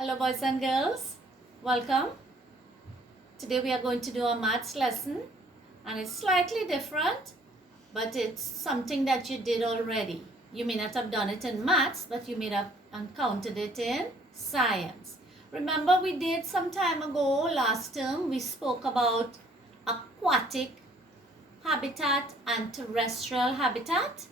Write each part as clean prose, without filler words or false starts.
Hello boys and girls, welcome. Today we are going to do a maths lesson and it's slightly different, but it's something that you did already. You may not have done it in maths, but you may have encountered it in science. Remember we did some time ago, last term, we spoke about aquatic habitat and terrestrial habitat.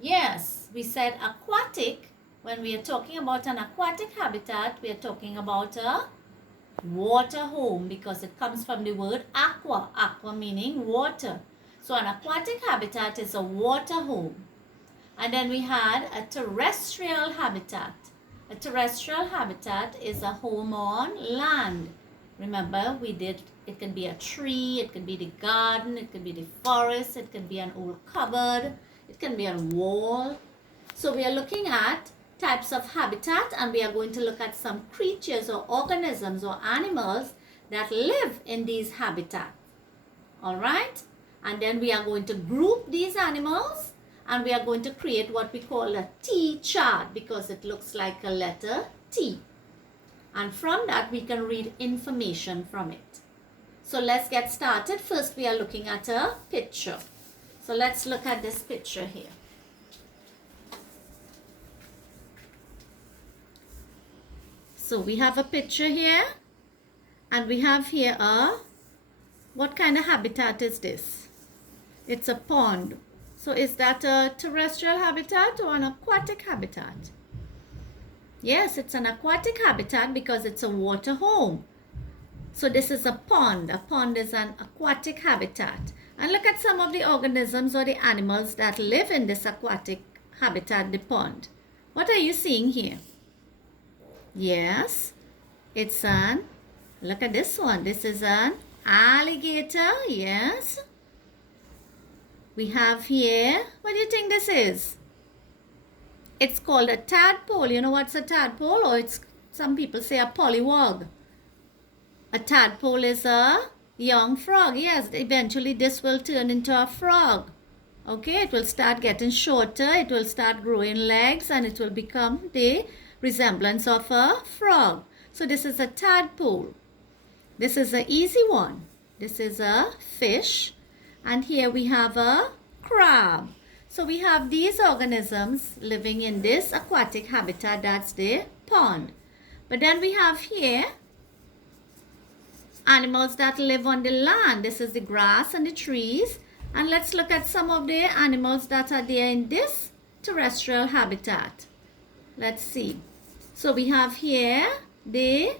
Yes, we said aquatic. When we are talking about an aquatic habitat, we are talking about a water home because it comes from the word aqua. Aqua meaning water. So an aquatic habitat is a water home. And then we had a terrestrial habitat. A terrestrial habitat is a home on land. Remember, it can be a tree, it can be the garden, it can be the forest, it can be an old cupboard, it can be a wall. So we are looking at types of habitat and we are going to look at some creatures or organisms or animals that live in these habitats. Alright? And then we are going to group these animals and we are going to create what we call a T chart because it looks like a letter T. And from that we can read information from it. So let's get started. First we are looking at a picture. So let's look at this picture here. So we have a picture here and we have here what kind of habitat is this? It's a pond. So is that a terrestrial habitat or an aquatic habitat? Yes, it's an aquatic habitat because it's a water home. So this is a pond. A pond is an aquatic habitat. And look at some of the organisms or the animals that live in this aquatic habitat, the pond. What are you seeing here? Yes, it's look at this one. This is an alligator. Yes. We have here, what do you think this is? It's called a tadpole. You know what's a tadpole? Or some people say a pollywog. A tadpole is a young frog. Yes, eventually this will turn into a frog. Okay, it will start getting shorter. It will start growing legs and it will become the resemblance of a frog. So this is a tadpole. This is an easy one. This is a fish. And here we have a crab. So we have these organisms living in this aquatic habitat, that's the pond. But then we have here animals that live on the land. This is the grass and the trees. And let's look at some of the animals that are there in this terrestrial habitat. Let's see. So we have here the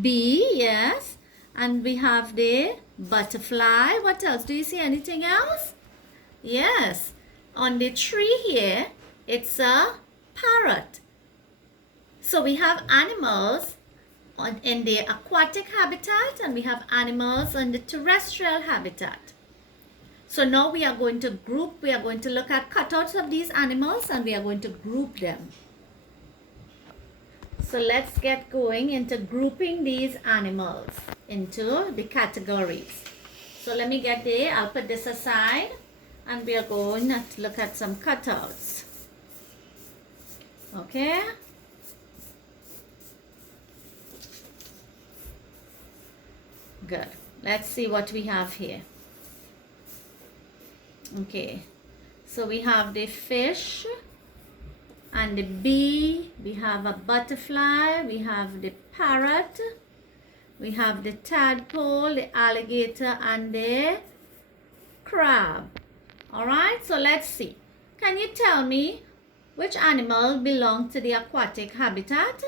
bee, yes. And we have the butterfly. What else? Do you see anything else? Yes. On the tree here, it's a parrot. So we have animals in the aquatic habitat and we have animals in the terrestrial habitat. So now we are going to look at cutouts of these animals and we are going to group them. So let's get going into grouping these animals into the categories. So let me get there. I'll put this aside and we are going to look at some cutouts. Okay. Good. Let's see what we have here. Okay. So we have the fish and the bee, we have a butterfly, we have the parrot, we have the tadpole, the alligator, and the crab. Alright, so let's see. Can you tell me which animal belongs to the aquatic habitat?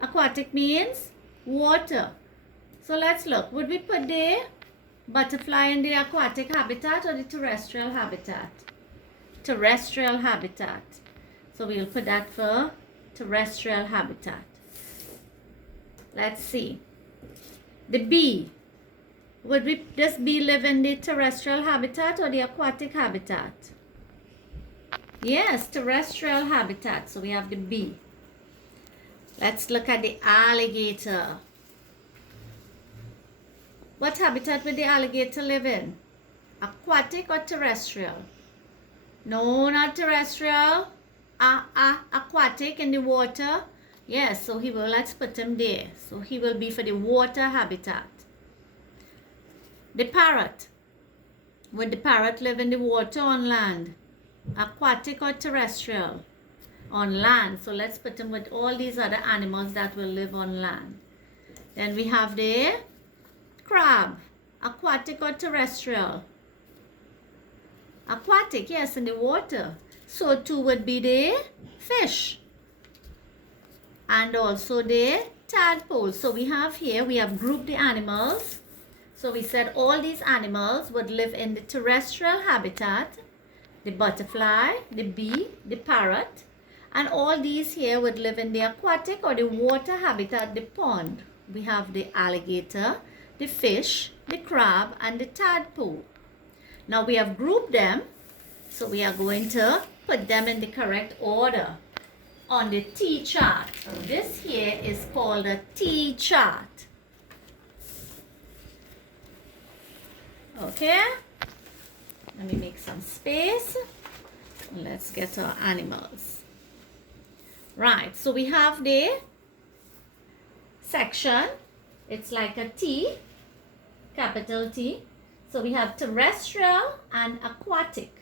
Aquatic means water. So let's look. Would we put the butterfly in the aquatic habitat or the terrestrial habitat? Terrestrial habitat. So we'll put that for terrestrial habitat. Let's see. The bee. Would this bee live in the terrestrial habitat or the aquatic habitat? Yes, terrestrial habitat. So we have the bee. Let's look at the alligator. What habitat would the alligator live in? Aquatic or terrestrial? No, not terrestrial. Aquatic in the water. Yes, so he will, let's put him there. So he will be for the water habitat. The parrot. Would the parrot live in the water or on land? Aquatic or terrestrial? On land. So let's put him with all these other animals that will live on land. Then we have the crab. Aquatic or terrestrial? Aquatic, yes, in the water. So too would be the fish. And also the tadpole. So we have grouped the animals. So we said all these animals would live in the terrestrial habitat. The butterfly, the bee, the parrot. And all these here would live in the aquatic or the water habitat, the pond. We have the alligator, the fish, the crab, and the tadpole. Now we have grouped them. So we are going to put them in the correct order on the T chart. So this here is called a T chart. Okay, let me make some space. Let's get our animals. Right, so we have the section. It's like a T, capital T. So we have terrestrial and aquatic.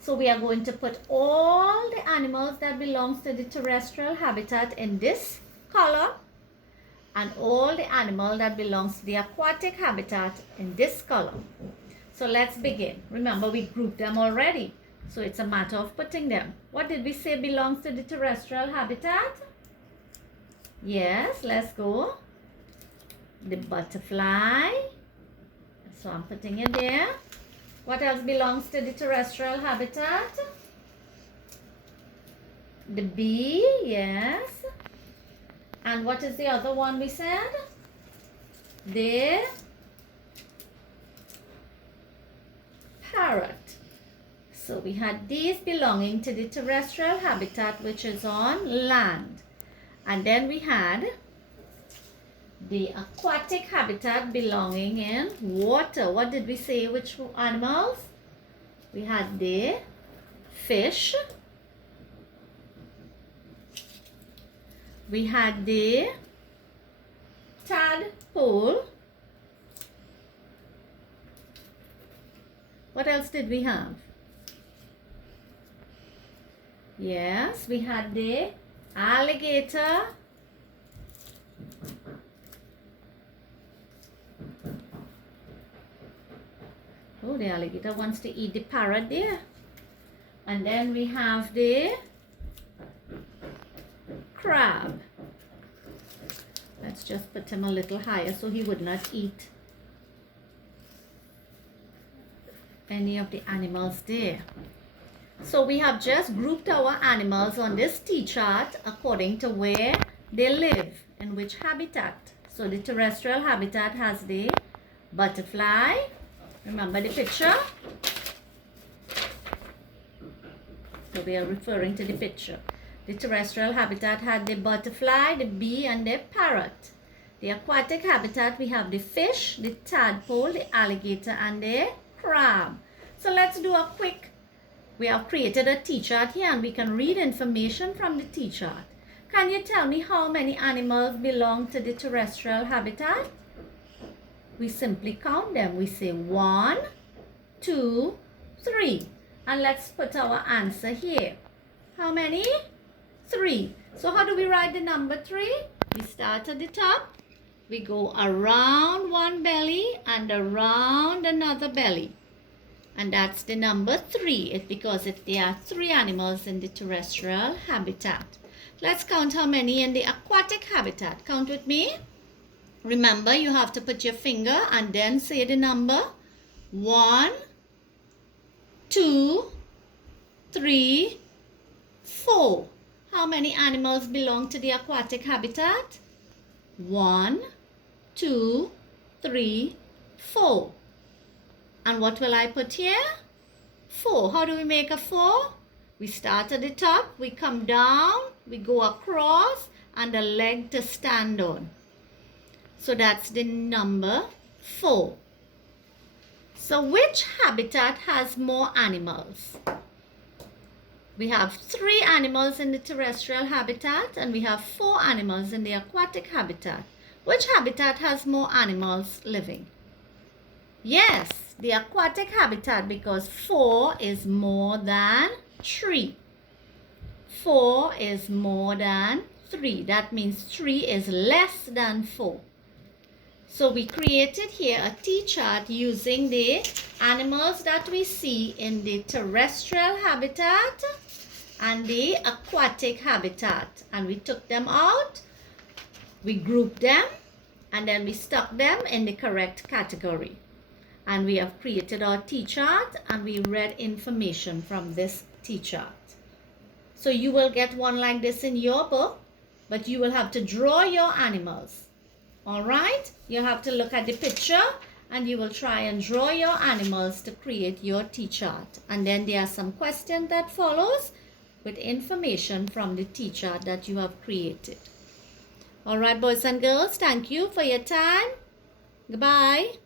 So we are going to put all the animals that belongs to the terrestrial habitat in this column and all the animal that belongs to the aquatic habitat in this column. So let's begin. Remember, we grouped them already. So it's a matter of putting them. What did we say belongs to the terrestrial habitat? Yes, let's go. The butterfly. So I'm putting it there. What else belongs to the terrestrial habitat? The bee, yes. And what is the other one we said? The parrot. So we had these belonging to the terrestrial habitat, which is on land. And then we had the aquatic habitat belonging in water. What did we say? Which animals? We had the fish. We had the tadpole. What else did we have? Yes, we had the alligator. Oh, the alligator wants to eat the parrot there. And then we have the crab. Let's just put him a little higher so he would not eat any of the animals there. So we have just grouped our animals on this T chart according to where they live, in which habitat. So the terrestrial habitat has the butterfly. Remember the picture? So we are referring to the picture. The terrestrial habitat had the butterfly, the bee, and the parrot. The aquatic habitat, we have the fish, the tadpole, the alligator, and the crab. So let's do a quick. We have created a T-chart here and we can read information from the T-chart. Can you tell me how many animals belong to the terrestrial habitat? We simply count them. We say 1, 2, 3. And let's put our answer here. How many? 3. So how do we write the number 3? We start at the top. We go around one belly and around another belly. And that's the number 3. It's because there are 3 animals in the terrestrial habitat. Let's count how many in the aquatic habitat. Count with me. Remember, you have to put your finger and then say the number. 1, 2, 3, 4. How many animals belong to the aquatic habitat? 1, 2, 3, 4. And what will I put here? 4. How do we make a 4? We start at the top, we come down, we go across, and a leg to stand on. So that's the number 4. So which habitat has more animals? We have 3 animals in the terrestrial habitat and we have 4 animals in the aquatic habitat. Which habitat has more animals living? Yes, the aquatic habitat, because 4 is more than 3. 4 is more than 3. That means 3 is less than 4. So we created here a T-chart using the animals that we see in the terrestrial habitat and the aquatic habitat. And we took them out, we grouped them, and then we stuck them in the correct category. And we have created our T-chart and we read information from this T-chart. So you will get one like this in your book, but you will have to draw your animals. All right, you have to look at the picture and you will try and draw your animals to create your T-chart. And then there are some questions that follows with information from the T-chart that you have created. All right, boys and girls, thank you for your time. Goodbye.